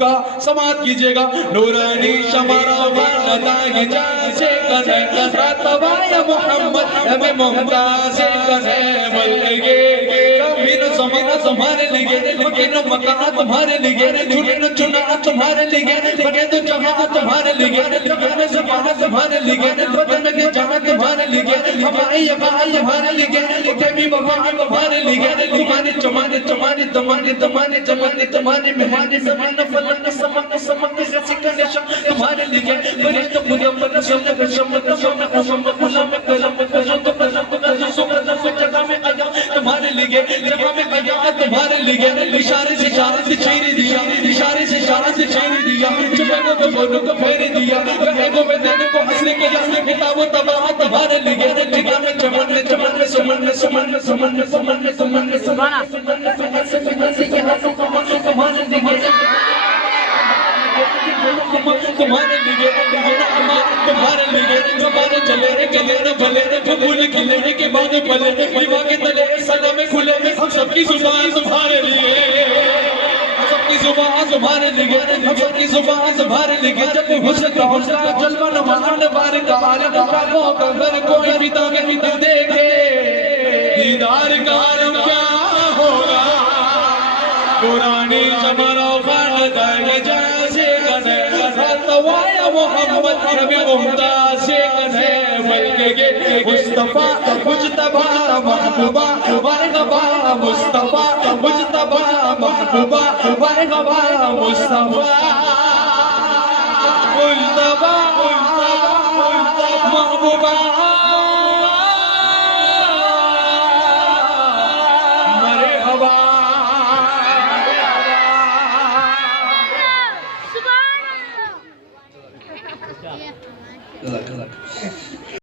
का समात कीजिएगा। नूरानी शमारा वालदाए जैसे कने रतबाया मोहम्मद हमें मुमताज कने बल्गे कभी न ज़मीना तुम्हारे लिए लेकिन मकान तुम्हारे लिए चुने न चुना तुम्हारे लिए बने तो जहां तुम्हारे लिए जहां ज़बान तुम्हारे लिए बदन के जहां तुम्हारे लिए हमारे यहाँ हमारे लिए तेरी वहाँ तुम्हारे लिए तुम्हारे चमाने तुम्हारे तुम्हारे तुम्हारे जमाने तुम्हारे मेहने ज़माना फलाना समाना समाना रसिका निशान तुम्हारे लिए बड़े तो मुझे मन शब्द शब्द शब्द शब्द कलम कलम कलम तो कलम कलम सो कलम को जगह में आया तुम्हारे लिए जगह में आया तुम्हारे लिए इशारे से छेड़ दिया इशारे से छेड़ दिया चुपे को बोलो को फेर दिया कहे को मैं तेरे को हंसने के लिए किताबों तबाह तुम्हारे लिए जगह में चमन में सुमन में सुमन में सुमन में सुमन में सुमन में सुमन में तुम्हारे लिए तुम्हारे लिए तुम्हारे लिए जमाने चले रे भले रे फूल खिले के बाद भले दीवा के तले सदा में खुले हम सबकी जुबान तुम्हारे लिए सबकी जुबान तुम्हारे लिए हम सबकी जुबान तुम्हारे लिए जब हुस्न का जलवा नमान बार का आलम का अगर कोई भी तो देखे दीदार का आलम क्या होगा। पुरानी जमाना वालदाए जैसे कने रतवाया मोहम्मद नबी मुमताज कने बल्गे मुस्तफा मुजतबा महबूबा मरहबा मुस्तफा मुजतबा महबूबा मरहबा मुस्तफा मुजतबा महबूबा सुभान अल्लाह।